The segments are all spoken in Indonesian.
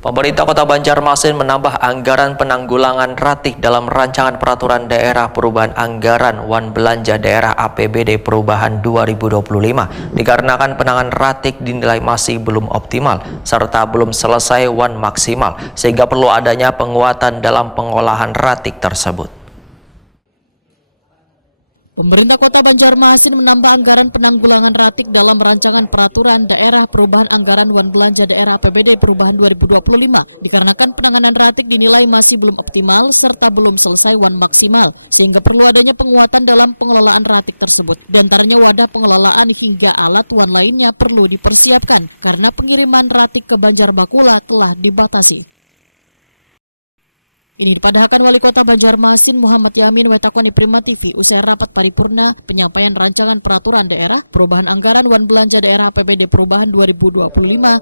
Pemerintah Kota Banjarmasin menambah anggaran penanggulangan ratik dalam rancangan peraturan daerah perubahan anggaran wan belanja daerah APBD perubahan 2025 dikarenakan penanganan ratik dinilai masih belum optimal serta belum selesai wan maksimal sehingga perlu adanya penguatan dalam pengolahan ratik tersebut. Pemerintah Kota Banjarmasin menambah anggaran penanggulangan ratik dalam rancangan peraturan daerah perubahan anggaran wan belanja daerah APBD perubahan 2025 dikarenakan penanganan ratik dinilai masih belum optimal serta belum selesai wan maksimal sehingga perlu adanya penguatan dalam pengelolaan ratik tersebut. Di antaranya wadah pengelolaan hingga alat wan lainnya perlu dipersiapkan karena pengiriman ratik ke Banjarbakula telah dibatasi. Ini dipadahkan Wali Kota Banjarmasin Muhammad Yamin wetakoni Prima TV usai rapat paripurna penyampaian rancangan peraturan daerah perubahan anggaran wan belanja daerah APBD perubahan 2025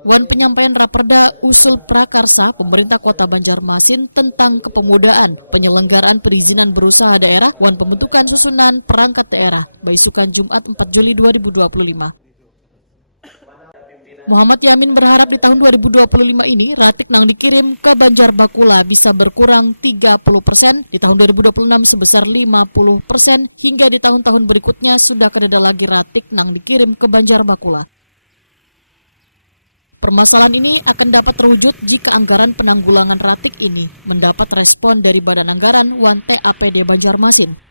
wan penyampaian raperda usul prakarsa pemerintah Kota Banjarmasin tentang kepemudaan penyelenggaraan perizinan berusaha daerah wan pembentukan susunan perangkat daerah Baisukan Jumat 4 Juli 2025. Muhammad Yamin berharap di tahun 2025 ini ratik nang dikirim ke Banjarbakula bisa berkurang 30%, di tahun 2026 sebesar 50%, hingga di tahun-tahun berikutnya sudah tidak ada lagi ratik nang dikirim ke Banjarbakula. Permasalahan ini akan dapat terwujud jika anggaran penanggulangan ratik ini mendapat respon dari Badan Anggaran wan TAPD Banjarmasin.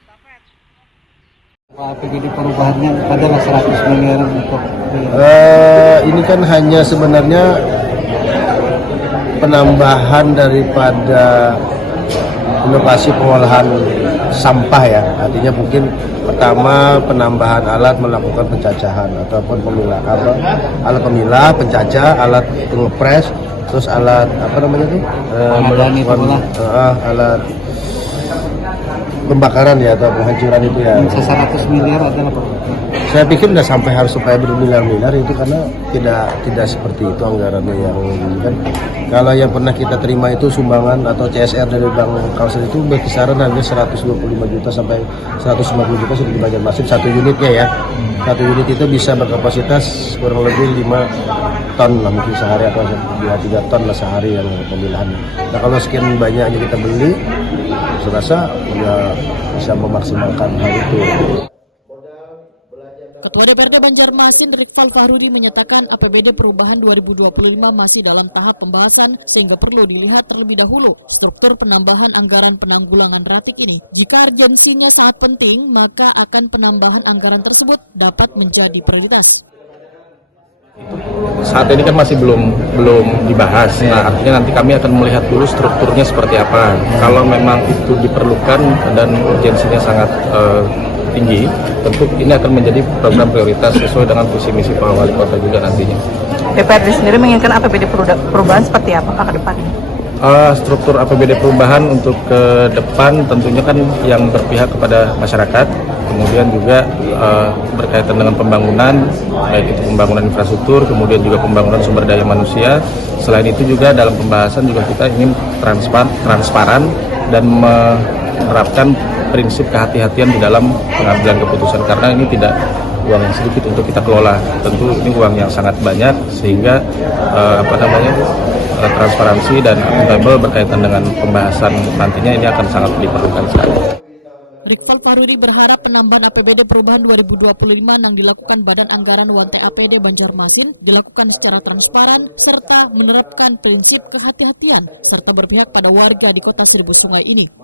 APBD perubahannya adalah 100 miliar untuk ini kan hanya sebenarnya penambahan daripada inovasi pengolahan sampah ya. Artinya mungkin pertama penambahan alat melakukan pencacahan ataupun alat pemilah, pencacah, alat pengepres, terus alat alat pembakaran ya atau penghancuran itu ya. 100 miliar adalah apa? Saya pikir nggak sampai harus supaya bermiliar-miliar itu karena tidak seperti itu anggarannya yang kan. Kalau yang pernah kita terima itu sumbangan atau CSR dari Bank Kalsel itu berkisaran harga 125 juta sampai 150 juta sudah di Banjarmasin satu unitnya ya. Satu unit itu bisa berkapasitas kurang lebih 5 ton lah mungkin sehari atau 2-3 ton lah sehari yang pemilahan. Nah kalau sekian banyaknya kita beli, saya rasa ya bisa memaksimalkan hal itu. Ketua DPRD Banjarmasin Rikfal Fahrudi menyatakan APBD perubahan 2025 masih dalam tahap pembahasan sehingga perlu dilihat terlebih dahulu struktur penambahan anggaran penanggulangan ratik ini. Jika urgensinya sangat penting, maka akan penambahan anggaran tersebut dapat menjadi prioritas. Saat ini kan masih belum dibahas. Nah, artinya nanti kami akan melihat dulu strukturnya seperti apa. Kalau memang itu diperlukan dan urgensinya sangat tinggi, tentu ini akan menjadi program prioritas sesuai dengan visi misi Pak Wali Kota juga nantinya. DPRD sendiri menginginkan APBD perubahan seperti apa ke depannya? Struktur APBD perubahan untuk ke depan tentunya kan yang berpihak kepada masyarakat, kemudian juga berkaitan dengan pembangunan, baik itu pembangunan infrastruktur, kemudian juga pembangunan sumber daya manusia. Selain itu juga dalam pembahasan juga kita ingin transparan dan menerapkan prinsip kehati-hatian di dalam pengambilan keputusan karena ini tidak uang yang sedikit untuk kita kelola. Tentu ini uang yang sangat banyak sehingga transparansi dan akuntabel berkaitan dengan pembahasan nantinya ini akan sangat diperlukan sekali. Rikfal Fahrudi berharap penambahan APBD perubahan 2025 yang dilakukan Badan Anggaran wan TAPD Banjarmasin dilakukan secara transparan serta menerapkan prinsip kehati-hatian serta berpihak pada warga di Kota Seribu Sungai ini.